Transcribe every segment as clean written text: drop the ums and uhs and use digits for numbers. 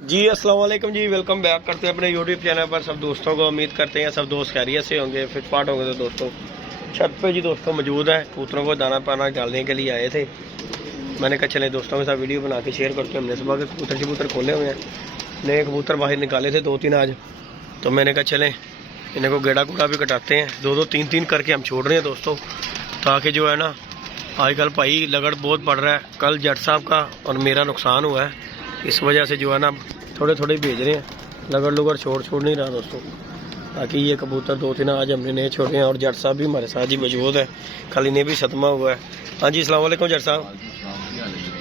जी अस्सलाम वालेकुम जी, welcome back करते हैं अपने यूट्यूब चैनल पर सब दोस्तों को। उम्मीद करते हैं सब दोस्त खैरियत से होंगे, फिटफाट होंगे। तो दोस्तों छत पे जी दोस्तों मौजूद है, कबूतरों को दाना पाना डालने के लिए आए थे। मैंने कहा चले दोस्तों के साथ वीडियो बना के शेयर करते हैं। हमने सुबह के कबूतर खोले हुए हैं, नए कबूतर बाहर निकाले थे 2-3 आज। तो मैंने कहा चलें इन्हें को गेड़ा कूड़ा भी कटाते हैं, 2-2 3-3 करके हम छोड़ रहे हैं दोस्तों, ताकि जो है ना आजकल भाई लगड़ बहुत पड़ रहा है। कल जट साहब का और मेरा नुकसान हुआ है, इस वजह से जो है ना थोड़े थोड़े भेज रहे हैं, लगड़ लुगड़ छोड़ नहीं रहा दोस्तों। ताकि ये कबूतर 2-3 आज हमने नए छोड़े हैं और जट साहब भी हमारे साथ ही मौजूद है, कल इन्हें भी सदमा हुआ है। हाँ जी अस्सलाम वालेकुम जट साहब।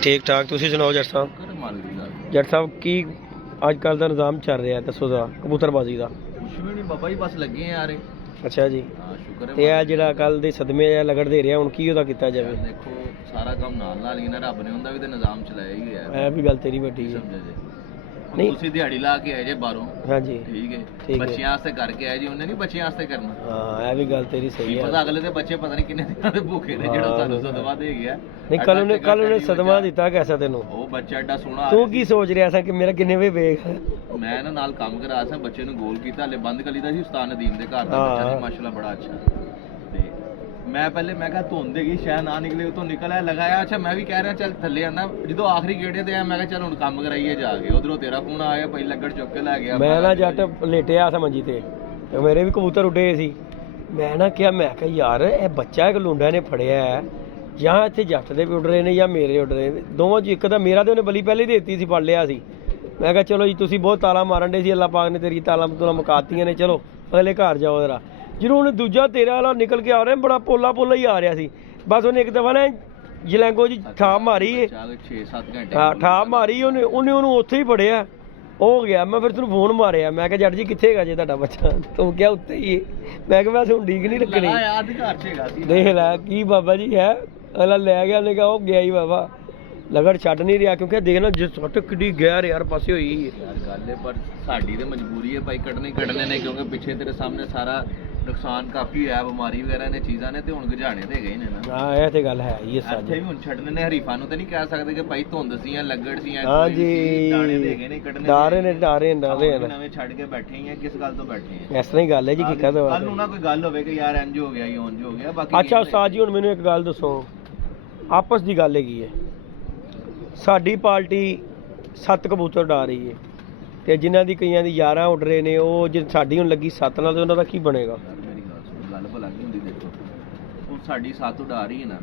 ठीक ठाक, तुसी सुनाओ जट साहब। जट साहब की अजकल का निज़ाम चल रहा है, दसो जरा कबूतरबाजी का। बाबा जी बस लगे हैं यार। अच्छा जी, ਤੇ ਇਹ ਜਿਹੜਾ ਕੱਲ ਦੇ ਸਦਮੇ ਆ ਲਗੜ ਦੇ ਰਿਹਾ, ਹੁਣ ਕੀ ਉਹਦਾ ਕੀਤਾ ਜਾਵੇ? ਦੇਖੋ ਸਾਰਾ ਕੰਮ ਨਾਲ ਹੀ ਨਾ ਰੱਬ ਨੇ ਹੁੰਦਾ ਵੀ ਤੇ ਨਿਜ਼ਾਮ ਚਲਾਇਆ ਹੀ ਹੈ। ਇਹ ਵੀ ਗੱਲ ਤੇਰੀ ਵੱਡੀ ਹੈ। ਨਹੀਂ ਤੁਸੀਂ ਦਿਹਾੜੀ ਲਾ ਕੇ ਆਏ ਜੇ ਬਾਹਰੋਂ। ਹਾਂਜੀ ਠੀਕ ਹੈ, ਬੱਚਿਆਂ ਵਾਸਤੇ ਕਰਕੇ ਆਏ ਜੀ, ਉਹਨੇ ਨਹੀਂ ਬੱਚਿਆਂ ਵਾਸਤੇ ਕਰਨਾ। ਹਾਂ ਇਹ ਵੀ ਗੱਲ ਤੇਰੀ ਸਹੀ ਹੈ। ਪਤਾ ਅਗਲੇ ਦੇ ਬੱਚੇ ਪਤਾ ਨਹੀਂ ਕਿੰਨੇ ਦਿਨਾਂ ਦੇ ਭੁੱਖੇ ਨੇ, ਜਿਹੜਾ ਸਾਨੂੰ ਸਦਮਾ ਦੇ ਗਿਆ। ਨਹੀਂ ਕੱਲ ਉਹਨੇ ਸਦਮਾ ਦਿੱਤਾ ਕੈਸਾ ਤੈਨੂੰ? ਉਹ ਬੱਚਾ ਐਡਾ ਸੋਹਣਾ। ਤੂੰ ਕੀ ਸੋਚ ਰਿਹਾ ਸੀ ਕਿ ਮੇਰਾ ਕਿੰਨੇ ਵੇ ਵੇਖ? ਮੈਂ ਨਾ ਨਾਲ ਕੰਮ ਕਰਾ ਸਾਂ, ਬੱਚੇ ਨੂੰ ਗੋਲ ਕੀਤਾ, ਹਲੇ ਬੰਦ ਕਲੀ ਦਾ ਸੀ ਉਸਤਾਦ ਨਦੀਮ ਦੇ ਘਰ ਦਾ ਬੱਚਾ ਸੀ, ਮਾਸ਼ਾਅੱਲਾ ਬੜਾ ਅੱਛਾ। ਤੇ ਮੈਂ ਪਹਿਲੇ ਮੈਂ ਕਿਹਾ ਧੁੰਦ ਹੈਗੀ ਸ਼ਾਇਦ ਨਾ ਨਿਕਲੇ, ਉਤੋਂ ਨਿਕਲ ਆਇਆ ਲਗਾਇਆ। ਅੱਛਾ ਮੈਂ ਵੀ ਕਹਿ ਰਿਹਾ ਚੱਲ ਥੱਲੇ ਆਣਾ, ਜਦੋਂ ਆਖਰੀ ਗੇੜੇ ਤੇ ਆਇਆ ਮੈਂ ਕਿਹਾ ਚੱਲ ਹੁਣ ਕੰਮ ਕਰਾਈਏ ਜਾ ਕੇ। ਉਧਰੋਂ ਤੇਰਾ ਫੋਨ ਆਇਆ, ਪਹਿਲੇ ਲੱਗੜ ਚੁੱਕ ਕੇ ਲੈ ਗਿਆ। ਮੈਂ ਨਾ ਜੱਟ ਲੇਟਿਆ ਸੀ ਮੰਜੀ ਤੇ ਮੇਰੇ ਵੀ ਕਬੂਤਰ ਉੱਡੇ ਸੀ। ਮੈਂ ਨਾ ਕਿਹਾ, ਮੈਂ ਕਿਹਾ ਯਾਰ ਇਹ ਬੱਚਾ ਇੱਕ ਲੁੰਡਾ ਨੇ ਫੜਿਆ ਹੈ, ਜਾਂ ਇੱਥੇ ਜੱਟ ਦੇ ਵੀ ਉੱਡ ਰਹੇ ਨੇ ਜਾਂ ਮੇਰੇ ਉੱਡ ਰਹੇ ਨੇ, ਦੋਵਾਂ 'ਚ ਇੱਕ ਤਾਂ ਮੇਰਾ ਤੇ ਉਹਨੇ ਬਲੀ ਪਹਿਲੇ ਦੇ ਦਿੱਤੀ ਸੀ, ਫੜ ਲਿਆ ਸੀ। ਮੈਂ ਕਿਹਾ ਚਲੋ ਜੀ ਤੁਸੀਂ ਬਹੁਤ ਤਾਲਾ ਮਾਰਨ ਡੇ ਸੀ, ਅੱਲਾਹ ਪਾਕ ਨੇ ਤੇਰੀ ਤਾਲਾ ਤੁਲਾ ਮੁਕਾਤੀਆਂ ਨੇ, ਚਲੋ ਅਗਲੇ ਘਰ ਜਾਓ ਜਰਾ। ਜਦੋਂ ਉਹਨੇ ਦੂਜਾ ਤੇਰਾ ਵਾਲਾ ਨਿਕਲ ਕੇ ਆ ਰਿਹਾ, ਬੜਾ ਪੋਲਾ ਹੀ ਆ ਰਿਹਾ ਸੀ। ਬਸ ਉਹਨੇ ਇੱਕ ਦਫਾ ਨਾ ਜਲੈਂਗੋ ਜੀ ਠਾਪ ਮਾਰੀ, 6-7 ਘੰਟੇ ਹਾਂ ਠਾਪ ਮਾਰੀ ਉਹਨੇ ਉਹਨੂੰ ਉੱਥੇ ਹੀ ਫੜਿਆ। ਹੋ ਗਿਆ, ਮੈਂ ਫਿਰ ਤੈਨੂੰ ਫੋਨ ਮਾਰਿਆ, ਮੈਂ ਕਿਹਾ ਜੱਟ ਜੀ ਕਿੱਥੇ ਹੈਗਾ ਜੇ ਤੁਹਾਡਾ ਬੱਚਾ? ਤੂੰ ਕਿਹਾ ਉੱਤੇ ਹੀ ਹੈ। ਮੈਂ ਕਿਹਾ ਵੈਸੇ ਹੁਣ ਡੀਕ ਨਹੀਂ ਰੱਖਣੀ, ਦੇਖ ਲੈ ਕੀ ਬਾਬਾ ਜੀ ਹੈ। ਅਗਲਾ ਲੈ ਗਿਆ, ਉਹਨੇ ਕਿਹਾ ਉਹ ਗਿਆ ਹੀ ਬਾਬਾ, ਲਗੜ ਛੱਡ ਨਹੀਂ ਰਿਹਾ। ਕਿਉਂਕਿ ਦੇਖਣਾ ਜਿਸ ਸੱਟ ਕਿੱਡੀ ਗੈਰ ਯਾਰ ਪਾਸੇ ਹੋਈ ਯਾਰ ਗੱਲ ਹੈ, ਪਰ ਸਾਡੀ ਤੇ ਮਜਬੂਰੀ ਹੈ ਭਾਈ, ਕੱਢਣੇ ਨੇ, ਕਿਉਂਕਿ ਪਿੱਛੇ ਤੇਰੇ ਸਾਹਮਣੇ ਸਾਰਾ ਨੁਕਸਾਨ ਕਾਫੀ ਹੋਇਆ, ਬਿਮਾਰੀ ਵਗੈਰਾ ਨੇ ਚੀਜ਼ਾਂ ਨੇ, ਤੇ ਹੁਣ ਗਜਾਣੇ ਤੇ ਗਏ ਨੇ ਨਾ। ਹਾਂ ਇਹ ਤੇ ਗੱਲ ਹੈ, ਇਹ ਸੱਚ ਹੈ। ਹੁਣ ਛੱਡਣੇ ਨੇ, ਹਰੀਫਾਂ ਨੂੰ ਤੇ ਨਹੀਂ ਕਹਿ ਸਕਦੇ ਕਿ ਭਾਈ ਧੁੰਦ ਸੀ ਜਾਂ ਲੱਗੜ ਸੀ ਜਾਂ ਕੋਈ ਦਾਣੇ ਦੇ ਗਏ ਨੇ, ਕੱਢਣੇ ਡਾਰੇ ਨਵੇਂ ਛੱਡ ਕੇ ਬੈਠੇ ਆ। ਕਿਸ ਗੱਲ ਤੋਂ ਬੈਠੇ ਆ? ਇਸ ਤਰ੍ਹਾਂ ਹੀ ਗੱਲ ਹੈ ਜੀ। ਕੀ ਕਹਦੇ ਕੱਲ ਨੂੰ ਨਾ ਕੋਈ ਗੱਲ ਹੋਵੇ ਕਿ ਯਾਰ ਇੰਜ ਹੋ ਗਿਆ ਜਾਂ ਉਂਝ ਹੋ ਗਿਆ। ਬਾਕੀ ਅੱਛਾ ਉਸਤਾਦ ਜੀ ਹੁਣ ਮੈਨੂੰ ਇੱਕ ਗੱਲ ਦੱਸੋ, ਆਪਸ ਦੀ ਗੱਲ ਹੈਗੀ ਹੈ, ਸਾਡੀ ਪਾਰਟੀ 7 ਕਬੂਤਰ ਉਡਾ ਰਹੀ ਹੈ ਤੇ ਜਿਨ੍ਹਾਂ ਦੀ ਕਈਆਂ ਦੀ 11 ਉੱਡ ਰਹੇ ਨੇ, ਉਹ ਜੇ ਸਾਡੀ ਹੁਣ ਲੱਗੀ 7 ਨਾਲ ਤੇ ਉਹਨਾਂ ਦਾ ਕੀ ਬਣੇਗਾ? ਮੇਰੀ ਗੱਲ ਭਲਾ ਕੀ ਹੁੰਦੀ, ਦੇਖੋ ਹੁਣ ਸਾਡੀ 7 ਉਡਾ ਰਹੀ ਹੈ ਨਾ,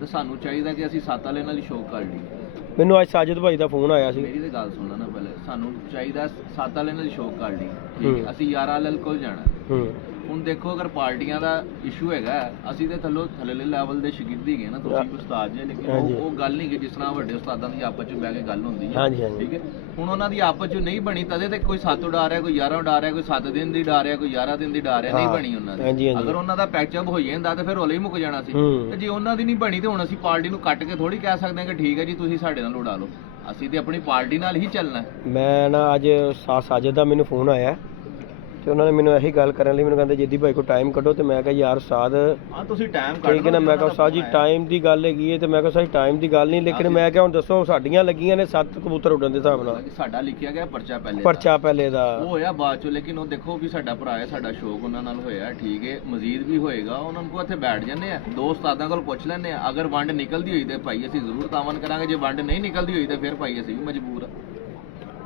ਤੇ ਸਾਨੂੰ ਚਾਹੀਦਾ ਕਿ ਅਸੀਂ 7 ਵਾਲੇ ਨਾਲ ਹੀ ਸ਼ੌਕ ਕਰ ਲਈਏ। ਮੈਨੂੰ ਅੱਜ ਸਾਜਦ ਭਾਈ ਦਾ ਫੋਨ ਆਇਆ ਸੀ। ਮੇਰੀ ਤੇ ਗੱਲ ਸੁਣੋ ਨਾ ਪਹਿਲੇ, ਸਾਨੂੰ ਚਾਹੀਦਾ 7 ਵਾਲੇ ਨਾਲ ਹੀ ਸ਼ੌਕ ਕਰ ਲਈਏ, ਠੀਕ ਹੈ? ਅਸੀਂ 11 ਵਾਲੇ ਕੋਲ ਜਾਣਾ। ਹੁਣ ਦੇਖੋ ਅਗਰ ਪਾਰਟੀਆਂ ਦਾ ਇਸ਼ੂ ਹੈਗਾ, ਅਸੀਂ ਤੇ ਥੱਲੇ ਲੈਵਲ ਦੇ ਸ਼ਾਗਿਰਦ ਹੀ ਗਏ ਨਾ, ਤੁਸੀਂ ਉਸਤਾਦ ਜੇ, ਲੇਕਿਨ ਉਹ ਗੱਲ ਨਹੀਂ ਕਿ ਜਿਸ ਤਰ੍ਹਾਂ ਵੱਡੇ ਉਸਤਾਦਾਂ ਦੀ ਆਪਸ ਚ ਬਹਿ ਕੇ ਗੱਲ ਹੁੰਦੀ ਹੈ, ਠੀਕ ਹੈ? ਹੁਣ ਉਹਨਾਂ ਦੀ ਆਪਸ ਚ ਨਹੀਂ ਬਣੀ, ਤਦੇ ਤੇ ਕੋਈ 7 ਉਡਾ ਰਿਹਾ, ਕੋਈ 11 ਉਡਾ ਰਿਹਾ, ਕੋਈ 7 ਦਿਨ ਦੀ ਉਡਾ ਰਿਹਾ, ਕੋਈ 11 ਦਿਨ ਦੀ ਉਡਾ ਰਿਹਾ, ਨਹੀਂ ਬਣੀ ਉਹਨਾਂ ਦੀ। ਅਗਰ ਉਹਨਾਂ ਦਾ ਪੈਚਅਪ ਹੋ ਜਾਂਦਾ ਤੇ ਫਿਰ ਹੌਲੇ ਹੀ ਮੁੱਕ ਜਾਣਾ ਸੀ। ਤੇ ਜੇ ਉਹਨਾਂ ਦੀ ਨਹੀਂ ਬਣੀ ਤੇ ਹੁਣ ਅਸੀਂ ਪਾਰਟੀ ਨੂੰ ਕੱਟ ਕੇ ਥੋੜੀ ਕਹਿ ਸਕਦੇ ਹਾਂ ਕਿ ਠੀਕ ਹੈ ਜੀ ਤੁਸੀਂ ਸਾਡੇ ਨਾਲ ਉਡਾ ਲਓ। ਅਸੀਂ ਤੇ ਆਪਣੀ ਪਾਰਟੀ ਨਾਲ ਹੀ ਚੱਲਣਾ। ਮੈਂ ਨਾ ਅੱਜ ਸਾਜਦ ਦਾ ਮੈਨੂੰ ਫੋਨ ਆਇਆ ਤੇ ਉਹਨਾਂ ਨੇ ਮੈਨੂੰ ਇਹੀ ਗੱਲ ਕਰਨ ਲਈ ਮੈਨੂੰ ਕਹਿੰਦੇ ਜੀਦੀ ਭਾਈ ਕੋ ਟਾਈਮ ਕੱਢੋ। ਤੇ ਮੈਂ ਕਿਹਾ ਯਾਰ ਉਸਤਾਦ ਹਾਂ ਤੁਸੀਂ ਟਾਈਮ ਕੱਢ ਠੀਕ ਹੈ ਨਾ। ਮੈਂ ਕਿਹਾ ਉਸਤਾਦ ਜੀ ਟਾਈਮ ਦੀ ਗੱਲ ਹੈਗੀ ਹੈ, ਤੇ ਮੈਂ ਕਿਹਾ ਸਾਡੀ ਟਾਈਮ ਦੀ ਗੱਲ ਨਹੀਂ, ਲੇਕਿਨ ਮੈਂ ਕਿਹਾ ਹੁਣ ਦੱਸੋ ਸਾਡੀਆਂ ਲੱਗੀਆਂ ਨੇ 7 ਕਬੂਤਰ ਉੱਡਣ ਦੇ ਹਿਸਾਬ ਨਾਲ। ਸਾਡਾ ਲਿਖਿਆ ਗਿਆ ਪਰਚਾ ਪਹਿਲੇ ਦਾ, ਉਹ ਹੋਇਆ ਬਾਅਦ ਚੋਂ। ਲੇਕਿਨ ਉਹ ਦੇਖੋ ਵੀ ਸਾਡਾ ਭਰਾ ਹੈ, ਸਾਡਾ ਸ਼ੌਕ ਉਹਨਾਂ ਨਾਲ ਹੋਇਆ, ਠੀਕ ਹੈ? ਮਜ਼ੀਦ ਵੀ ਹੋਏਗਾ, ਉਹਨਾਂ ਨੂੰ ਇੱਥੇ ਬੈਠ ਜਾਂਦੇ ਆ, 2 ਉਸਤਾਦਾਂ ਕੋਲ ਪੁੱਛ ਲੈਂਦੇ ਆ। ਅਗਰ ਵੰਡ ਨਿਕਲਦੀ ਹੋਈ ਤੇ ਭਾਈ ਅਸੀਂ ਜ਼ਰੂਰ ਤਾਵਨ ਕਰਾਂਗੇ, ਜੇ ਵੰਡ ਨਹੀਂ ਨਿਕਲਦੀ ਹੋਈ ਤੇ ਫਿਰ ਭਾਈ ਅਸੀਂ ਵੀ ਮਜਬੂਰ ਆ।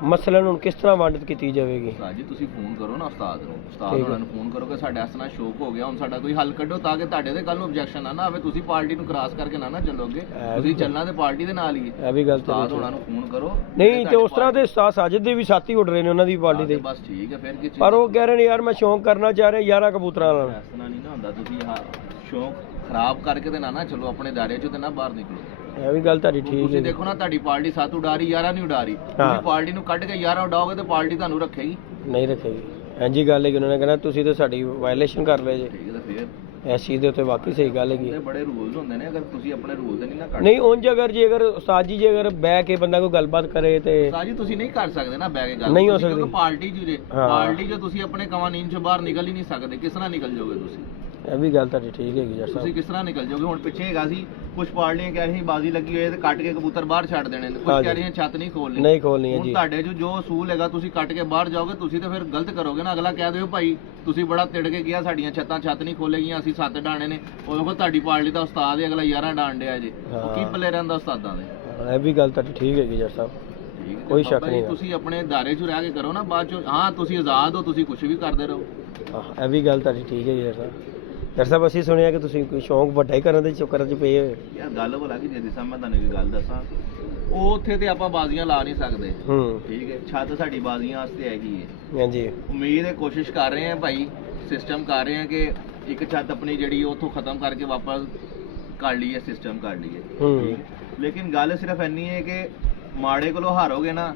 ਮਸਲਨ ਹੁਣ ਕਿਸ ਤਰ੍ਹਾਂ ਵੰਡ ਕੀਤੀ ਜਾਵੇਗੀ? ਜੀ ਤੁਸੀਂ ਫੋਨ ਕਰੋ ਨਾ ਉਸਤਾਦ ਨੂੰ, ਉਸਤਾਦ ਉਹਨਾਂ ਨੂੰ ਫੋਨ ਕਰੋ ਕਿ ਸਾਡਾ ਇਸ ਤਰ੍ਹਾਂ ਸ਼ੌਕ ਹੋ ਗਿਆ, ਹੁਣ ਸਾਡਾ ਕੋਈ ਹੱਲ ਕੱਢੋ ਤਾਂ ਕਿ ਤੁਹਾਡੇ ਦੇ ਕੱਲ ਨੂੰ ਆਬਜੈਕਸ਼ਨ ਨਾ ਆਵੇ, ਤੁਸੀਂ ਪਾਰਟੀ ਨੂੰ ਕ੍ਰਾਸ ਕਰਕੇ ਨਾ ਚੱਲੋਗੇ, ਤੁਸੀਂ ਚੱਲਣਾ ਤੇ ਪਾਰਟੀ ਦੇ ਨਾਲ ਹੀ ਹੈ। ਇਹ ਵੀ ਗੱਲ ਉਸਤਾਦ ਉਹਨਾਂ ਨੂੰ ਫੋਨ ਕਰੋ। ਨਹੀਂ ਤੇ ਉਸ ਤਰ੍ਹਾਂ ਦੇ ਉਸਤਾਦ ਸਾਜਦ ਦੇ ਵੀ ਸਾਥੀ ਉੱਡ ਰਹੇ ਨੇ ਉਹਨਾਂ ਦੀ ਪਾਰਟੀ ਦੇ। ਬਸ ਠੀਕ ਹੈ ਫਿਰ ਕੀ, ਪਰ ਉਹ ਕਹਿ ਰਹੇ ਨੇ ਯਾਰ ਮੈਂ ਸ਼ੌਕ ਕਰਨਾ ਚਾਹ ਰਿਹਾ 11 ਕਬੂਤਰਾਂ ਨਾਲ। ਇਸ ਤਰ੍ਹਾਂ ਨਹੀਂ ਨਾ ਹੁੰਦਾ, ਤੁਸੀਂ ਸ਼ੌਕ ਖਰਾਬ ਕਰਕੇ ਤੇ ਨਾ ਚਲੋ, ਆਪਣੇ ਦਾਇਰੇ ਚੋਂ ਤੇ ਨਾ ਬਾਹਰ ਨਿਕਲੋ। ਇਹ ਵੀ ਗੱਲ ਤੁਹਾਡੀ ਠੀਕ ਹੈ। ਤੁਸੀਂ ਦੇਖੋ ਨਾ ਤੁਹਾਡੀ ਪਾਰਟੀ 7 ਉਡਾ ਰਹੀ, 11 ਨਹੀਂ ਉਡਾ ਰਹੀ, ਤੁਸੀਂ ਪਾਰਟੀ ਨੂੰ ਕੱਢ ਕੇ 11 ਉਡਾਓਗੇ ਤੇ ਪਾਰਟੀ ਤੁਹਾਨੂੰ ਰੱਖੇਗੀ ਨਹੀਂ ਰੱਖੇਗੀ। ਇੰਜੀ ਗੱਲ ਹੈ ਕਿ ਉਹਨਾਂ ਨੇ ਕਹਿਣਾ ਤੁਸੀਂ ਤੇ ਸਾਡੀ ਵਾਇਲੇਸ਼ਨ ਕਰ ਲਏ ਜੇ, ਠੀਕ ਹੈ? ਫਿਰ ਇਸ ਚੀਜ਼ ਦੇ ਉੱਤੇ ਵਾਕਈ ਸਹੀ ਗੱਲ ਹੈਗੀ। ਬੜੇ ਰੂਲਸ ਹੁੰਦੇ ਨੇ, ਅਗਰ ਤੁਸੀਂ ਆਪਣੇ ਰੂਲ ਤੇ ਨਹੀਂ ਨਾ ਕੱਢ ਨਹੀਂ ਉਂਝ ਅਗਰ ਜੇ ਅਗਰ ਉਸਤਾਦ ਜੀ ਜੇ ਅਗਰ ਬਹਿ ਕੇ ਬੰਦਾ ਕੋਈ ਗੱਲਬਾਤ ਕਰੇ ਤੇ ਉਸਤਾਦ ਜੀ ਤੁਸੀਂ ਨਹੀਂ ਕਰ ਸਕਦੇ ਨਾ ਬਹਿ ਕੇ ਗੱਲ, ਨਹੀਂ ਹੋ ਸਕਦੀ ਪਾਰਟੀ ਜੀ। ਪਾਰਟੀ ਜੋ ਤੁਸੀਂ ਆਪਣੇ ਕਵਾਨੀਨ ਚੋਂ ਬਾਹਰ ਨਿਕਲ ਹੀ ਨਹੀਂ ਸਕਦੇ, ਕਿਸ ਤਰ੍ਹਾਂ ਨਿਕਲ ਜਾਓਗੇ ਤੁਸੀਂ? ਇਹ ਵੀ ਗੱਲ ਤੁਹਾਡੀ ਠੀਕ ਹੈਗੀ ਜੱਟ ਤੁਸੀਂ ਸਾਹਿਬ। ਕਿਸ ਤਰ੍ਹਾਂ ਨਿਕਲ ਜਾਓਗੇ? ਹੁਣ ਪਿੱਛੇ ਹੈਗਾ ਸੀ ਕੁਝ ਪਾਰਟੀਆਂ ਕਹਿ ਰਹੀਆਂ ਬਾਜ਼ੀ ਲੱਗੀ ਹੋਈ ਤੇ ਕੱਟ ਕੇ ਕਬੂਤਰ ਬਾਹਰ ਛੱਡ ਦੇਣੇ ਨੇ, ਕੁਝ ਕਹਿ ਰਹੀਆਂ ਛੱਤ ਨਹੀਂ ਖੋਲਣੀ। ਨਹੀਂ ਖੋਲਣੀ ਹੈ ਹੁਣ ਜੀ। ਤੁਹਾਡੇ ਜੋ ਅਸੂਲ ਹੈਗਾ ਤੁਸੀਂ ਕੱਟ ਕੇ ਬਾਹਰ ਜਾਓਗੇ, ਤੁਸੀਂ ਤਾਂ ਫਿਰ ਗਲਤ ਕਰੋਗੇ ਨਾ। ਅਗਲਾ ਕਹਿ ਦਿਓ ਭਾਈ ਤੁਸੀਂ ਬੜਾ ਤਿੜ ਕੇ ਗਿਆ, ਸਾਡੀਆਂ ਛੱਤ ਨਹੀਂ ਖੋਲੇਗੀਆਂ, ਅਸੀਂ 7 ਡਾਣੇ ਨੇ। ਉਹ ਦੇਖੋ ਤੁਹਾਡੀ ਪਾਰਟੀ ਦਾ ਉਸਤਾਦ ਹੈ, ਅਗਲਾ 11 ਡਾਣ ਡਿਆ ਜੇ, ਉਹ ਕੀ ਪੱਲੇ ਰਹਿੰਦਾ ਉਸਤਾਦਾਂ ਦੇ। ਇਹ ਵੀ ਗੱਲ ਤੁਹਾਡੀ ਠੀਕ ਹੈਗੀ ਜੱਟ ਸਾਹਿਬ, ਕੋਈ ਸ਼ੱਕ ਨਹੀਂ। ਤੁਸੀਂ ਆਪਣੇ ਦਾਇਰੇ 'ਚ ਰਹਿ ਕੇ ਕਰੋ ਨਾ, ਬਾਅਦ 'ਚ ਹਾਂ ਤੁਸੀਂ ਆਜ਼ਾਦ ਹੋ, ਤੁਸੀਂ ਕੁਝ ਵੀ ਕਰਦੇ ਰਹੋ। ਇਹ ਵੀ ਗੱਲ ਤੁਹਾਡੀ ਠੀਕ ਹੈਗੀ ਜੱਟ ਸਾਹਿਬ। ਜੱਟ ਸਾਹਿਬ ਅਸੀਂ ਸੁਣਿਆ ਕਿ ਤੁਸੀਂ ਕੋਈ ਸ਼ੌਂਕ ਵੱਡਾ ਹੀ ਕਰਨ ਦੇ ਚੱਕਰ 'ਚ ਪਏ ਹੋਏ। ਯਾਰ ਗੱਲ ਭਲਾ ਕਿ ਜੇ ਦਿਸਾਂ ਮੈਂ ਤੁਹਾਨੂੰ ਇੱਕ ਗੱਲ ਦੱਸਾਂ, ਉਹ ਉੱਥੇ ਤੇ ਆਪਾਂ ਬਾਜ਼ੀਆਂ ਲਾ ਨਹੀਂ ਸਕਦੇ। ਠੀਕ ਹੈ, ਛੱਤ ਸਾਡੀ ਬਾਜ਼ੀਆਂ ਵਾਸਤੇ ਹੈਗੀ ਹੈ। ਹਾਂਜੀ, ਉਮੀਦ ਹੈ, ਕੋਸ਼ਿਸ਼ ਕਰ ਰਹੇ ਹਾਂ ਭਾਈ, ਸਿਸਟਮ ਕਰ ਰਹੇ ਹਾਂ ਕਿ ਇੱਕ ਛੱਤ ਆਪਣੀ ਜਿਹੜੀ ਉੱਥੋਂ ਖਤਮ ਕਰਕੇ ਵਾਪਸ ਕਰ ਲਈਏ, ਸਿਸਟਮ ਕਰ ਲਈਏ। ਲੇਕਿਨ ਗੱਲ ਸਿਰਫ ਇੰਨੀ ਹੈ ਕਿ ਮਾੜੇ ਕੋਲੋਂ ਹਾਰੋਗੇ ਨਾ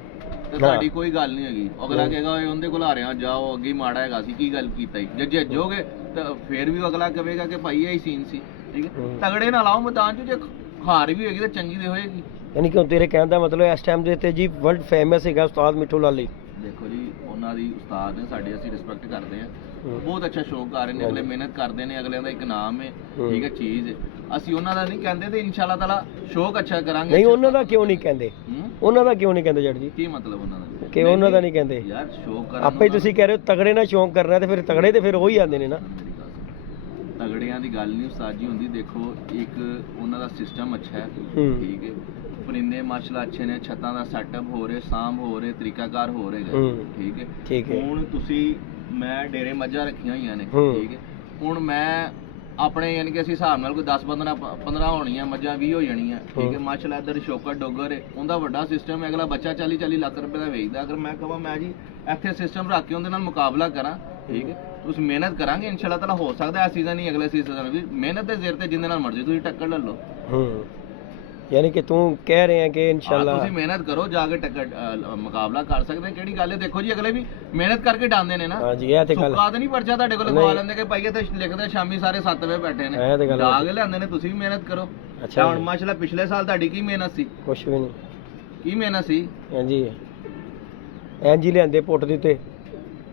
ਤੇ ਤੁਹਾਡੀ ਕੋਈ ਗੱਲ ਨਹੀਂ ਹੈਗੀ। ਅਗਲਾ ਕਹੇਗਾ ਓਏ ਉਹਦੇ ਕੋਲ ਹਾਰਿਆ, ਜਾਓ ਅੱਗੇ ਮਾੜਾ ਹੈਗਾ ਸੀ, ਕੀ ਗੱਲ ਕੀਤਾ ਹੀ। ਜੇ ਜਿੱਜੋਗੇ ਤਾਂ ਫੇਰ ਵੀ ਅਗਲਾ ਕਹੇਗਾ ਕਿ ਭਾਈ ਇਹ ਹੀ ਸੀਨ ਸੀ। ਠੀਕ ਹੈ, ਤਗੜੇ ਨਾਲ ਆਓ ਮੈਦਾਨ 'ਚ, ਜੇ ਹਾਰ ਵੀ ਹੋਏਗੀ ਤਾਂ ਚੰਗੀ ਦੇ ਹੋਏਗੀ। ਯਾਨੀ ਕਿ ਤੇਰੇ ਕਹਿਣ ਦਾ ਮਤਲਬ ਇਸ ਟਾਈਮ ਦੇ ਉੱਤੇ ਜੀ ਵਰਲਡ ਫੇਮਸ ਹੈਗਾ ਉਸਤਾਦ ਮਿੱਠੂ ਲਾਲੀ। ਦੇਖੋ ਜੀ, ਉਹਨਾਂ ਦੀ ਉਸਤਾਦ ਨੇ, ਸਾਡੇ ਅਸੀਂ ਰਿਸਪੈਕਟ ਕਰਦੇ ਹਾਂ, ਬਹੁਤ ਅੱਛਾ ਸ਼ੌਕ ਕਰ ਰਹੇ ਨੇ, ਅਗਲੇ ਮਿਹਨਤ ਕਰਦੇ ਨੇ, ਅਗਲਿਆਂ ਦਾ ਇੱਕ ਨਾਮ ਹੈ। ਠੀਕ ਹੈ, ਚੀਜ਼ ਹੈ, ਅਸੀਂ ਉਹਨਾਂ ਦਾ ਨਹੀਂ ਕਹਿੰਦੇ ਤੇ ਇਨਸ਼ਾਅੱਲਾ ਤਾਲਾ ਸ਼ੌਕ ਅੱਛਾ ਕਰਾਂਗੇ। ਨਹੀਂ, ਉਹਨਾਂ ਦਾ ਕਿਉਂ ਨਹੀਂ ਕਹਿੰਦੇ? ਉਹਨਾਂ ਦਾ ਕਿਉਂ ਨਹੀਂ ਕਹਿੰਦੇ ਜੱਟ ਜੀ? ਕੀ ਮਤਲਬ ਉਹਨਾਂ ਦਾ ਕਿ ਉਹਨਾਂ ਦਾ ਨਹੀਂ ਕਹਿੰਦੇ? ਯਾਰ ਸ਼ੌਕ ਕਰਨ ਆਪੇ ਤੁਸੀਂ ਕਹਿ ਰਹੇ ਹੋ ਤਗੜੇ ਨਾਲ ਸ਼ੌਂਕ ਕਰਨਾ, ਤੇ ਫਿਰ ਤਗੜੇ ਤੇ ਫਿਰ ਉਹੀ ਆਉਂਦੇ ਨੇ ਨਾ। ਤਗੜਿਆਂ ਦੀ ਗੱਲ ਨਹੀਂ ਉਸਤਾਦ ਜੀ ਹੁੰਦੀ। ਦੇਖੋ, ਇੱਕ ਉਹਨਾਂ ਦਾ ਸਿਸਟਮ ਅੱਛਾ ਹੈ। ਠੀਕ ਹੈ, ਪਰਿੰਦੇ ਮਾਸ਼ਾਅੱਲਾ ਅੱਛੇ ਨੇ, ਛੱਤਾਂ ਦਾ ਸੈਟਅਪ ਹੋ ਰਿਹਾ, ਸਾਂਭ ਹੋ ਰਿਹਾ, ਤਰੀਕਾਕਾਰ ਹੋ ਰਿਹਾ। ਠੀਕ ਹੈ, ਹੁਣ ਤੁਸੀਂ ਮੈਂ ਡੇਰੇ ਮੱਝਾਂ ਰੱਖੀਆਂ ਹੋਈਆਂ ਨੇ। ਠੀਕ ਹੈ, ਹੁਣ ਮੈਂ ਆਪਣੇ ਯਾਨੀ ਕਿ ਅਸੀਂ ਹਿਸਾਬ ਨਾਲ ਕੋਈ 10-15 ਹੋਣੀਆਂ ਮੱਝਾਂ, 20 ਹੋ ਜਾਣੀਆਂ। ਠੀਕ ਹੈ, ਮਾਸ਼ਾਅੱਲਾ ਇੱਧਰ ਸ਼ੋਕਰ ਡੋਗਰ ਹੈ, ਉਹਦਾ ਵੱਡਾ ਸਿਸਟਮ ਹੈ। ਅਗਲਾ ਬੱਚਾ 40-40 ਲੱਖ ਰੁਪਏ ਦਾ ਵੇਚਦਾ। ਅਗਰ ਮੈਂ ਕਹਾਂ ਮੈਂ ਜੀ ਇੱਥੇ ਸਿਸਟਮ ਰੱਖ ਕੇ ਉਹਦੇ ਨਾਲ ਮੁਕਾਬਲਾ ਕਰਾਂ, ਠੀਕ ਹੈ, ਤੁਸੀਂ ਮਿਹਨਤ ਕਰਾਂਗੇ ਇਨਸ਼ਾਅੱਲਾ ਤਾਲਾ ਹੋ ਸਕਦਾ ਇਹ ਸੀਜ਼ਨ ਨਹੀਂ, ਅਗਲੇ ਸੀਜ਼ਨ ਵੀ ਮਿਹਨਤ ਦੇ ਜ਼ੇਰ ਤੇ ਜਿੰਦੇ ਨਾਲ ਮਰਜ਼ੀ ਤੁਸੀਂ ਟੱਕਰ ਲੈ ਲਓ। ਯਾਨੀ ਕਿ ਤੂੰ ਕਹਿ ਰਹੇ ਆ ਕਿ ਇਨਸ਼ਾਅੱਲਾ ਤੁਸੀਂ ਮਿਹਨਤ ਕਰੋ, ਜਾ ਕੇ ਟੱਕਰ ਮੁਕਾਬਲਾ ਕਰ ਸਕਦੇ। ਕਿਹੜੀ ਗੱਲ ਹੈ? ਦੇਖੋ ਜੀ, ਅਗਲੇ ਵੀ ਮਿਹਨਤ ਕਰਕੇ ਡਾਂਦੇ ਨੇ ਨਾ। ਹਾਂਜੀ, ਇਹ ਤੇ ਗੱਲ ਸੁੱਕਾ ਨਹੀਂ ਪਰਚਾ ਤੁਹਾਡੇ ਕੋਲ ਖਵਾ ਲੈਂਦੇ ਕਿ ਭਾਈ ਤੇ ਲਿਖਦੇ ਸ਼ਾਮੀ ਸਾਰੇ 7 ਵਜੇ ਬੈਠੇ ਨੇ, ਜਾ ਕੇ ਲਿਆਂਦੇ ਨੇ। ਤੁਸੀਂ ਵੀ ਮਿਹਨਤ ਕਰੋ। ਅੱਛਾ, ਹੁਣ ਮਾਸ਼ਾਅੱਲਾ ਪਿਛਲੇ ਸਾਲ ਤੁਹਾਡੀ ਕੀ ਮਿਹਨਤ ਸੀ? ਕੁਛ ਵੀ ਨਹੀਂ। ਕੀ ਮਿਹਨਤ ਸੀ? ਹਾਂਜੀ, ਐਂਜੀ ਲਿਆਂਦੇ ਪੁੱਟ ਦਿੱਤੇ।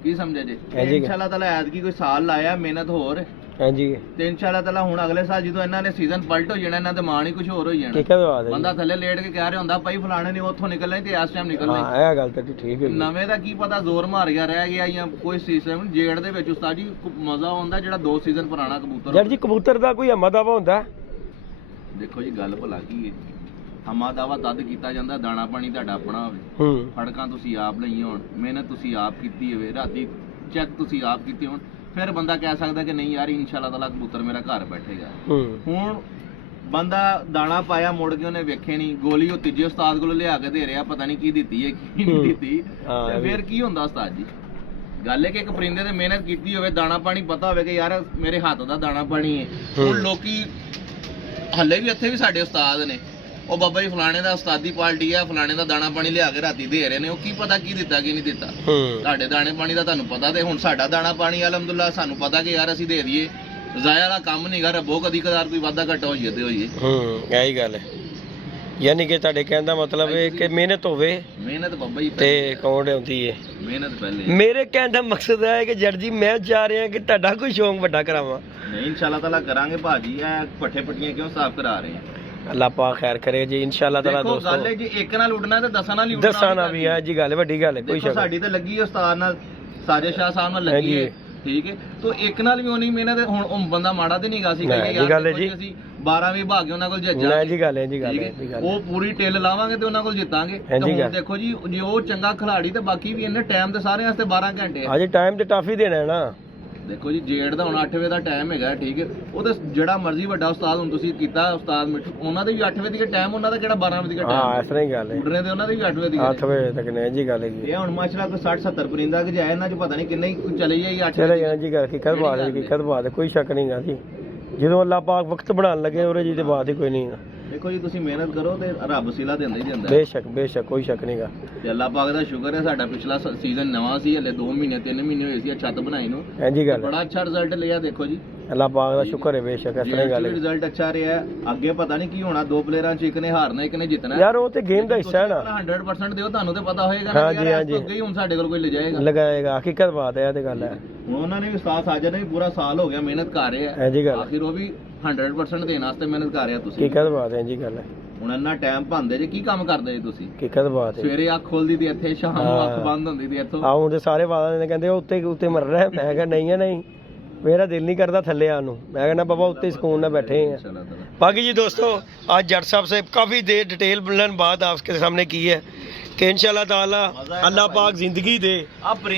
ਕੀ ਸਮਝਿਆ ਜੀ? ਇਨਸ਼ਾਅੱਲਾ ਤਾਲਾ ਐਤਕੀ ਕੋਈ ਸਾਲ ਲਾਇਆ ਮਿਹਨਤ ਹੋਰ। ਹਾਂਜੀ, ਤੇ ਇਨਸ਼ਾਅੱਲਾ ਤਾਲਾ ਹੁਣ ਅਗਲੇ ਸਾਲ ਜਦੋਂ ਇਹਨਾਂ ਨੇ ਸੀਜ਼ਨ ਪਲਟ ਹੋ ਜਾਣਾ, ਇਹਨਾਂ ਦਾ ਮਾਣ ਹੀ ਕੁਝ ਹੋਰ ਹੋ ਜਾਣਾ। ਬੰਦਾ ਥੱਲੇ ਲੇਟ ਕੇ ਕਹਿ ਰਿਹਾ ਹੁੰਦਾ ਭਾਈ ਫਲਾਣੇ ਨੇ ਉੱਥੋਂ ਨਿਕਲਣਾ ਤੇ ਇਸ ਟਾਈਮ ਨਿਕਲਣਾ। ਹਾਂ, ਇਹ ਗੱਲ ਤਾਂ ਠੀਕ ਹੈ। ਨਵੇਂ ਦਾ ਕੀ ਪਤਾ ਜ਼ੋਰ ਮਾਰ ਗਿਆ ਰਹਿ ਗਿਆ ਜਾਂ ਕੋਈ ਸਿਸਟਮ। ਜੇੜ ਦੇ ਵਿੱਚ ਉਸਤਾਦ ਜੀ ਮਜ਼ਾ ਆਉਂਦਾ ਜਿਹੜਾ 2 ਸੀਜ਼ਨ ਪੁਰਾਣਾ ਕਬੂਤਰ। ਜੱਟ ਜੀ, ਕਬੂਤਰ ਦਾ ਕੋਈ ਹਮਾ ਦਾਵਾ ਹੁੰਦਾ? ਦੇਖੋ ਜੀ, ਗੱਲ ਭਲਾ ਕੀ ਹੈ, ਹਮਾ ਦਾਵਾ ਤਦ ਕੀਤਾ ਜਾਂਦਾ ਦਾਣਾ ਪਾਣੀ ਤੁਹਾਡਾ ਆਪਣਾ ਹੋਵੇ, ਫੜਕਾਂ ਤੁਸੀਂ ਆਪ ਲਈਆਂ ਹੋਣ, ਮਿਹਨਤ ਤੁਸੀਂ ਆਪ ਕੀਤੀ ਹੋਵੇ, ਰਾਤੀ ਚੈੱਕ ਤੁਸੀਂ ਆਪ ਕੀਤੇ ਹੋਣ, ਫਿਰ ਬੰਦਾ ਕਹਿ ਸਕਦਾ ਕਿ ਨਹੀਂ ਯਾਰ ਇਨਸ਼ਾਅੱਲਾ ਤਾਲਾ ਕਬੂਤਰ ਮੇਰਾ ਘਰ ਬੈਠੇਗਾ। ਹੁਣ ਬੰਦਾ ਦਾਣਾ ਪਾਇਆ, ਮੁੜ ਕੇ ਉਹਨੇ ਵੇਖੇ ਨਹੀਂ, ਗੋਲੀ ਉਹ ਤੀਜੇ ਉਸਤਾਦ ਕੋਲੋਂ ਲਿਆ ਕੇ ਦੇ ਰਿਹਾ, ਪਤਾ ਨਹੀਂ ਕੀ ਦਿੱਤੀ ਹੈ ਕੀ ਨਹੀਂ ਦਿੱਤੀ, ਤੇ ਫਿਰ ਕੀ ਹੁੰਦਾ ਉਸਤਾਦ ਜੀ? ਗੱਲ ਹੈ ਕਿ ਇੱਕ ਪਰਿੰਦੇ ਤੇ ਮਿਹਨਤ ਕੀਤੀ ਹੋਵੇ, ਦਾਣਾ ਪਾਣੀ ਪਤਾ ਹੋਵੇ ਕਿ ਯਾਰ ਮੇਰੇ ਹੱਥ ਦਾ ਦਾਣਾ ਪਾਣੀ ਹੈ। ਹੁਣ ਲੋਕੀ ਹੱਲੇ ਵੀ ਇੱਥੇ ਵੀ ਸਾਡੇ ਉਸਤਾਦ ਨੇ, ਉਹ ਬਾਬਾ ਜੀ ਫਲਾਣੇ ਦਾ ਉਸਤਾਦੀ ਪਾਰਟੀ ਆ, ਫਲਾਣੇ ਦਾ ਦਾਣਾ ਪਾਣੀ ਲਿਆ ਕੇ ਰਾਤੀ ਦੇ ਰਹੇ ਨੇ, ਉਹ ਕੀ ਪਤਾ ਕੀ ਦਿੱਤਾ ਕੀ ਨਹੀਂ ਦਿੱਤਾ। ਤੁਹਾਡੇ ਦਾਣੇ ਪਾਣੀ ਦਾ ਤੁਹਾਨੂੰ ਪਤਾ, ਤੇ ਹੁਣ ਸਾਡਾ ਦਾਣਾ ਪਾਣੀ ਅਲਹਮਦੁਲਿਲਾ ਸਾਨੂੰ ਪਤਾ ਕਿ ਯਾਰ ਅਸੀਂ ਦੇ ਦਈਏ, ਜ਼ਾਇਆ ਵਾਲਾ ਕੰਮ ਨਹੀਂ ਗਾ। ਰੱਬੋ ਕਦੀ ਕਦਾਰ ਕੋਈ ਵਾਧਾ ਘਟਾ ਹੋਈਏ ਤੇ ਹੋਈਏ। ਇਹੀ ਗੱਲ ਹੈ, ਯਾਨੀ ਕਿ ਤੁਹਾਡੇ ਕਹਿਣ ਦਾ ਮਤਲਬ ਹੈ ਕਿ ਮਿਹਨਤ ਹੋਵੇ, ਮਿਹਨਤ ਬਾਬਾ ਜੀ ਤੇ ਕੌਣ ਹੁੰਦੀ ਹੈ, ਮਿਹਨਤ ਪਹਿਲੇ। ਮੇਰੇ ਕਹਿਣ ਦਾ ਮਕਸਦ ਹੈ ਕਿ ਜੱਟ ਜੀ ਮੈਂ ਚਾਹ ਰਿਹਾ ਕਿ ਤੁਹਾਡਾ ਕੋਈ ਸ਼ੌਂਕ ਵੱਡਾ ਕਰਾਵਾਂ। ਨਹੀਂ, ਇਨਸ਼ਾਅੱਲਾ ਤਾਲਾ ਕਰਾਂਗੇ ਭਾਜੀ। ਇਹ ਪੱਠੇ ਪੱਟੀਆਂ ਕਿਉਂ ਸਾਫ਼ ਕਰਾ ਰਹੇ ਆ? ਅੱਲਾਹ ਪਾਕ ਖੈਰ ਕਰੇ ਜੀ ਇਨਸ਼ਾਅੱਲਾ ਤਾਲਾ। ਦੋਸਤੋ, ਗੱਲ ਹੈ ਜੀ, ਇੱਕ ਨਾਲ ਉੱਡਣਾ ਤੇ 10 ਨਾਲ ਹੀ ਉੱਡਣਾ। 10 ਨਾਲ ਵੀ ਹੈ ਜੀ, ਗੱਲ ਵੱਡੀ ਗੱਲ ਹੈ, ਕੋਈ ਸ਼ੱਕ। ਸਾਡੀ ਤਾਂ ਲੱਗੀ ਉਸਤਾਦ ਨਾਲ, ਸਾਜੇ ਸ਼ਾਹ ਸਾਹਿਬ ਨਾਲ ਲੱਗੀ ਹੈ। ਠੀਕ ਹੈ, ਤੋ ਇੱਕ ਨਾਲ ਵੀ ਹੋਣੀ ਮਿਹਨਤ। ਹੁਣ ਉਹ ਬੰਦਾ ਮਾੜਾ ਤੇ ਨਹੀਂਗਾ ਸੀ ਯਾਰ, ਅਸੀਂ 12ਵੀਂ ਭਾਗ ਉਹਨਾਂ ਕੋਲ ਜੱਜਾਂ ਜੀ। ਗੱਲ ਹੈ ਜੀ, ਗੱਲ ਹੈ, ਉਹ ਪੂਰੀ ਟਿੱਲ ਲਾਵਾਂਗੇ ਤੇ ਉਹਨਾਂ ਕੋਲ ਜਿੱਤਾਂਗੇ। ਹੁਣ ਦੇਖੋ ਜੀ, ਜੇ ਉਹ ਚੰਗਾ ਖਿਲਾੜੀ ਤੇ ਬਾਕੀ ਵੀ ਇਹਨੇ ਟਾਈਮ ਤੇ ਸਾਰਿਆਂ ਵਾਸਤੇ 12 ਘੰਟੇ ਆ। ਅਜੇ ਟਾਈਮ ਤੇ ਟਾਫੀ ਦੇਣਾ ਹੈ ਨਾ। ਦੇਖੋ ਜੀ, ਜੇੜ ਦਾ ਹੁਣ 8 ਵਜੇ ਦਾ ਟਾਈਮ ਹੈਗਾ। ਠੀਕ ਹੈ, ਉਹ ਤਾਂ ਜਿਹੜਾ ਮਰਜ਼ੀ ਵੱਡਾ ਉਸਤਾਦ ਹੁਣ ਤੁਸੀਂ ਕੀਤਾ ਉਸਤਾਦ ਮਿੱਠੂ, ਉਹਨਾਂ ਦੇ ਵੀ 8 ਵਜੇ ਦਾ ਟਾਈਮ, ਉਹਨਾਂ ਦਾ ਕਿਹੜਾ 12 ਵਜੇ ਦਾ ਟਾਈਮ। ਹਾਂ, ਇਸ ਤਰ੍ਹਾਂ ਹੀ ਗੱਲ ਹੈ, ਉੱਡਣੇ ਤੇ ਉਹਨਾਂ ਦੇ ਵੀ 8 ਵਜੇ ਦੀ 8 ਵਜੇ ਤੱਕ ਨੇ ਜੀ ਗੱਲ ਹੈਗੀ। ਇਹ ਹੁਣ ਮਾਸ਼ਾਅੱਲਾ ਕੋਈ 60-70 ਪਰਿੰਦਾ ਕਿ ਜਾਏ, ਇਹਨਾਂ ਚ ਪਤਾ ਨਹੀਂ ਕਿੰਨੇ ਹੀ ਚਲੇ ਜਾਈ 8 ਚਲੇ ਜਾਣਾ ਜੀ। ਗੱਲ ਹਕੀਕਤ ਬਾਤ ਹੈ, ਹਕੀਕਤ ਬਾਤ ਹੈ, ਕੋਈ ਸ਼ੱਕ ਨਹੀਂ ਗਾ ਜੀ। ਜਦੋਂ ਅੱਲਾਹ ਪਾਕ ਵਕਤ ਬਣਾਉਣ ਲੱਗੇ ਉਹਦੇ ਜੀ ਤੇ ਬਾਤ ਹੀ ਕੋਈ ਨਹੀਂ। ਦੇਖੋ ਜੀ, ਤੁਸੀਂ ਮਿਹਨਤ ਕਰੋ ਤੇ ਰੱਬ ਸਿਲਾ ਦਿੰਦਾ ਹੀ ਦਿੰਦਾ। ਬੇਸ਼ੱਕ ਬੇਸ਼ੱਕ, ਕੋਈ ਸ਼ੱਕ ਨਹੀਂਗਾ। ਤੇ ਅੱਲਾਹ ਪਾਕ ਦਾ ਸ਼ੁਕਰ ਹੈ, ਸਾਡਾ ਪਿਛਲਾ ਸੀਜ਼ਨ ਨਵਾਂ ਸੀ, ਹਲੇ 2 ਮਹੀਨੇ 3 ਮਹੀਨੇ ਹੋਏ ਸੀ ਛੱਤ ਬਣਾਈ ਨੂੰ। ਹਾਂਜੀ ਗੱਲ, ਬੜਾ ਅੱਛਾ ਰਿਜ਼ਲਟ ਲਿਆ। ਦੇਖੋ ਜੀ, ਅੱਲਾਹ ਪਾਕ ਦਾ ਸ਼ੁਕਰ ਹੈ ਬੇਸ਼ੱਕ ਇਸ ਤਰ੍ਹਾਂ ਹੀ ਗੱਲ ਹੈ। ਰਿਜ਼ਲਟ ਅੱਛਾ ਰਿਹਾ ਹੈ, ਅੱਗੇ ਪਤਾ ਨਹੀਂ ਕੀ ਹੋਣਾ, ਦੋ ਪਲੇਅਰਾਂ ਚ ਇੱਕ ਨੇ ਹਾਰਨਾ ਇੱਕ ਨੇ ਜਿੱਤਣਾ ਯਾਰ ਉਹ ਤੇ ਗੇਮ ਦਾ ਹਿੱਸਾ ਹੈ ਨਾ। 100% ਦਿਓ, ਤੁਹਾਨੂੰ ਤੇ ਪਤਾ ਹੋਏਗਾ ਨਾ ਹਾਂਜੀ ਹਾਂਜੀ ਅੱਗੇ ਹੁਣ ਸਾਡੇ ਕੋਲ ਕੋਈ ਲਿਜਾਏਗਾ ਲਗਾਏਗਾ, ਹਕੀਕਤ ਬਾਤ ਹੈ, ਇਹ ਤੇ ਗੱਲ ਹੈ। ਹੁਣ ਉਹਨਾਂ ਨੇ ਵੀ ਉਸਤਾਦ ਸਾਜਦ ਨੇ ਵੀ ਪੂਰਾ ਸਾਲ ਹੋ ਗਿਆ ਮਿਹਨਤ ਕਰ ਰਹੇ ਆ, ਜੀ ਗੱਲ ਆਖਿਰ ਉਹ ਵੀ 100% ਦੇਣ ਵਾਸਤੇ ਮਿਹਨਤ ਕਰ ਰਿਹਾ। ਤੁਸੀਂ ਹਕੀਕਤ ਬਾਤ ਹੈ ਜੀ ਗੱਲ ਹੈ। ਹੁਣ ਇੰਨਾ ਟਾਈਮ ਪਾਉਂਦੇ ਜੇ, ਕੀ ਕੰਮ ਕਰਦੇ ਜੇ ਤੁਸੀਂ? ਹਕੀਕਤ ਬਾਤ ਹੈ। ਸਵੇਰੇ ਅੱਖ ਖੋਲਦੀ ਦੀ ਇੱਥੇ, ਸ਼ਾਮ ਨੂੰ ਅੱਖ ਬੰਦ ਹੁੰਦੀ ਦੀ ਇੱਥੋਂ। ਆਉਂ ਤੇ ਸਾਰੇ ਵਾਲਾਂ ਨੇ ਕਹਿੰਦੇ ਉੱਤੇ ਉੱਤੇ ਮਰ ਰਿਹਾ, ਮੈਂ ਕਿਹਾ ਨਹੀਂ ਹੈ ਨਹੀਂ, ਮੇਰਾ ਦਿਲ ਨਹੀਂ करता थल्ले आने ਨੂੰ, मैं कहना बाबा उत्ते सुकून में बैठे हैं। बाकी जी दोस्तों आज जट साहब से काफ़ी देर डिटेल मिलन बाद आपके सामने की है कि इंशाल्लाह ताला अल्लाह पाक जिंदगी दे,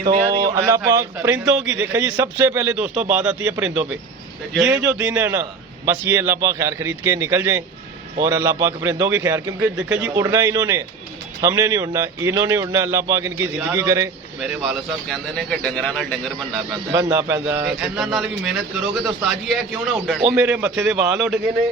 तो अल्लाह पाक परिंदों की देखें जी। सबसे पहले दोस्तों बात आती है परिंदों पे, ये जो दिन है ना बस ये अल्लाह पाक खैर खरीद के निकल जाए और अल्लाह पाक परिंदों की खैर, क्योंकि देखें जी उड़ना इन्होंने, हमने नहीं उड़ना, इन्होंने उड़ना। अल्लाह पाक इनकी जिंदगी करे। मेरे वाला साहब कहते हैं कि डंगरां नाल डंगर बनना पैंदा ਇਹਨਾਂ ਨਾਲ ਵੀ ਮਿਹਨਤ ਕਰੋਗੇ ਤਾਂ ਉਸਤਾਦ ਜੀ ਇਹ ਕਿਉਂ ਨਾ ਉੱਡਣ? ਉਹ ਮੇਰੇ ਮੱਥੇ ਦੇ ਵਾਲ ਉੱਡ ਗਏ ਨੇ,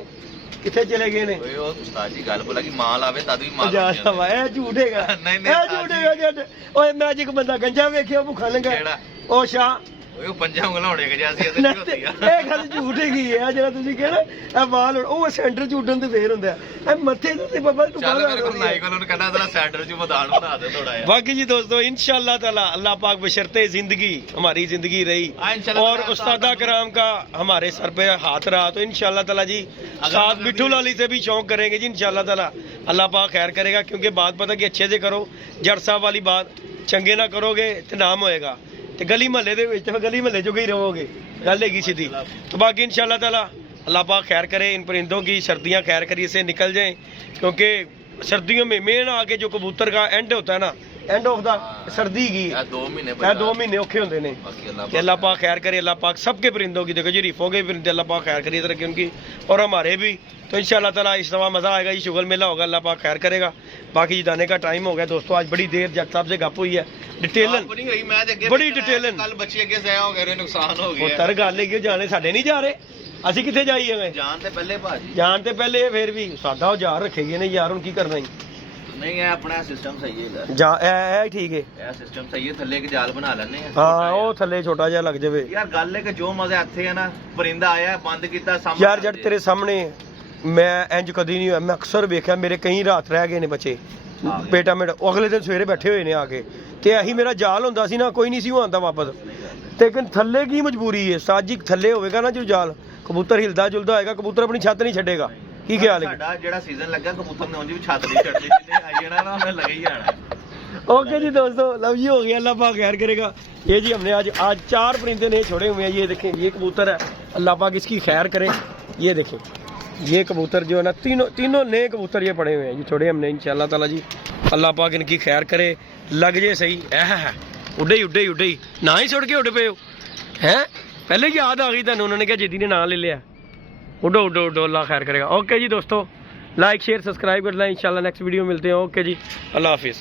ਕਿੱਥੇ ਚਲੇ ਗਏ ਨੇ? ਓਏ ਉਹ ਉਸਤਾਦ ਜੀ ਗੱਲ ਬੋਲਾ ਕਿ ਮਾਲ ਆਵੇ ਤਦ ਵੀ ਮਾਲ ਜਾ ਸਵਾ ਇਹ ਝੂਠ ਹੈਗਾ, ਨਹੀਂ ਇਹ ਝੂਠ ਹੈਗਾ ਜੱਟ। ਓਏ ਮੈਂ ਅੱਜ ਇੱਕ ਬੰਦਾ ਗੰਜਾ ਵੇਖਿਆ ਭੁੱਖਾ ਲੰਗਾ, ਉਹ ਸ਼ਾਹ ਓਏ ਉਹ ਪੰਜਾਂ ਉਂਗਲਾਂ ਹੋਣੇ ਕਿ ਜੈਸੀ ਇਹਦੇ ਨਹੀਂ ਹੁੰਦੀ ਆ। ਇਹ ਗੱਲ ਝੂਠ ਹੈਗੀ ਹੈ ਜਿਹੜਾ ਤੁਸੀਂ ਕਹਿਣਾ ਇਹ ਵਾਲ ਉਹ ਸੈਂਟਰ ਚ ਉੱਡਣ ਤੇ ਫੇਰ ਹੁੰਦਾ, ਇਹ ਮੱਥੇ ਤੇ ਬਾਬਾ ਤੂੰ ਚੱਲ ਮੇਰੇ ਕੋਲ ਨਾਈ ਕੋਲ ਉਹਨੂੰ ਕਹਿੰਦਾ ਤੇਰਾ ਸੈਂਟਰ ਚ ਮੈਦਾਨ ਬਣਾ ਦੇ थोड़ा यार। बाकी जी दोस्तों इंशाल्लाह ताला अल्लाह पाक बशर्ते जिंदगी हमारी जिंदगी रही और उस्तादा कराम का हमारे सर पे हाथ रहा, तो इंशाल्लाह ताला जी साथ बिट्ठू लाली से भी शौक करेंगे जी इंशाल्लाह ताला। अल्लाह पाक खैर करेगा, क्योंकि बात पता कि अच्छे से करो, जट साहब वाली बात चंगे ना करोगे तो नाम होएगा, ਤੇ ਗਲੀ ਮਹੱਲੇ ਦੇ ਵਿੱਚ ਗਲੀ ਮਹੱਲੇ ਚੋਂ ਹੀ ਰਹੋਗੇ, ਗੱਲ ਹੈਗੀ सीधी। तो बाकी इंशाल्लाह ताला अल्लाह पाक खैर करे, इन परिंदों की सर्दियां खैर करिए से निकल जाएं, क्योंकि सर्दियों में मेन आके जो कबूतर का एंड होता है ना, एंड ऑफ द सर्दी की 2 महीने औखे होते हैं। अल्लाह पाक खैर करे, अल्लाह पाक सबके परिंदों की, देखो जी रीफों के परिंदे अल्लाह पाक खैर करिए तरह उनकी और हमारे भी, तो इंशाल्लाह ताला इस दफा मज़ा आएगा जी, शुगल मेला होगा, अल्लाह पाक खैर करेगा। बाकी जी जाने का टाइम हो गया दोस्तों, आज बड़ी देर जट साहब से गप हुई है, डिटेलन बड़ी डिटेलन, ਕੱਲ ਬੱਚੇ ਅੱਗੇ ਜ਼ਾਇਆ ਹੋ ਗਏ, ਨੁਕਸਾਨ ਹੋ ਗਿਆ। ਤਰ ਗੱਲ ਹੈ ਕਿ ਜਾਣੇ ਸਾਡੇ ਨਹੀਂ ਜਾ ਰਹੇ, ਅਸੀਂ ਕਿੱਥੇ ਜਾਈਏ? ਜਾਣ ਤੇ ਪਹਿਲੇ ਭਾਜੀ, ਜਾਣ ਤੇ ਪਹਿਲੇ ਫਿਰ ਵੀ ਸਾਡਾ ਔਜ਼ਾਰ ਰੱਖੇ ਗਏ ਨੇ ਯਾਰ, ਹੁਣ ਕੀ ਕਰਨਾ ਜੀ? ਨਹੀਂ ਇਹ ਆਪਣਾ ਸਿਸਟਮ ਸਹੀ ਹੈਗਾ, ਜਾ ਇਹ ਠੀਕ ਹੈ, ਇਹ ਸਿਸਟਮ ਸਹੀ ਹੈ। ਥੱਲੇ ਇੱਕ ਜਾਲ ਬਣਾ ਲੈਣੇ ਆ, ਹਾਂ ਉਹ ਥੱਲੇ ਛੋਟਾ ਜਿਹਾ ਲੱਗ ਜਾਵੇ ਯਾਰ। ਗੱਲ ਹੈ ਕਿ ਜੋ ਮਜ਼ਾ ਇੱਥੇ ਹੈ ਨਾ, ਪਰਿੰਦਾ ਆਇਆ ਬੰਦ ਕੀਤਾ ਸਾਹਮਣੇ ਯਾਰ, ਜਦ ਤੇਰੇ ਸਾਹਮਣੇ ਮੈਂ ਇੰਜ ਕਦੀ ਨਹੀਂ ਹੋਇਆ, ਮੈਂ ਅਕਸਰ ਵੇਖਿਆ ਮੇਰੇ ਕਈ ਰਾਤ ਰਹਿ ਗਏ ਨੇ ਬੱਚੇ ਬੇਟਾ ਮੇਰਾ, ਉਹ ਅਗਲੇ ਦਿਨ ਸਵੇਰੇ ਬੈਠੇ ਹੋਏ ਨੇ ਆ ਕੇ, ਤੇ ਇਹੀ ਮੇਰਾ ਜਾਲ ਹੁੰਦਾ ਸੀ ਨਾ, ਕੋਈ ਨਹੀਂ ਸੀ ਉਹ ਆਉਂਦਾ ਵਾਪਸ। ਲੇਕਿਨ ਥੱਲੇ ਕੀ ਮਜਬੂਰੀ ਹੈ ਸਾਜੀ, ਥੱਲੇ ਹੋਵੇਗਾ ਨਾ ਜੋ ਜਾਲ, ਕਬੂਤਰ ਹਿਲਦਾ ਜੁਲਦਾ ਹੋਏਗਾ, ਕਬੂਤਰ ਆਪਣੀ ਛੱਤ ਨਹੀਂ ਛੱਡੇਗਾ। ਕੀ ਖਿਆਲ ਹੈ? ਸਾਡਾ ਜਿਹੜਾ ਸੀਜ਼ਨ ਲੱਗਾ ਕਬੂਤਰ ਨੇ ਉਂਝ ਵੀ ਛੱਤ ਨਹੀਂ ਛੱਡਦੀ, ਜਿੱਥੇ ਆਈ ਜਾਣਾ ਨਾ ਉਹਨੇ ਲੱਗ ਹੀ ਜਾਣਾ। ओके जी दोस्तों, लव जी हो गया, अल्लाह पाक खैर करेगा। ये जी हमने आज 4 परिंदे ने छोड़े हुए हैं, ये देखें, ये कबूतर है, अल्लाह पाक इसकी खैर करे। ये देखें ये कबूतर जो है ना, तीनों नए कबूतर ये पड़े हुए हैं, ये छोड़े हमने इंशाल्लाह ताला जी, अल्लाह पाक इनकी खैर करे, लग जे सही। है उड़े ही ना ही छोड़ के उड़ पे हो हैं, पहले याद आ गई तुहानू, उन्होंने क्या जिद्दी ने ना ले लिया। उडो अल्लाह खैर करेगा। ओके जी दोस्तों, लाइक शेयर सब्सक्राइब कर लें, इंशाल्लाह नेक्स्ट वीडियो मिलते हैं। ओके जी, अल्लाह हाफिज़।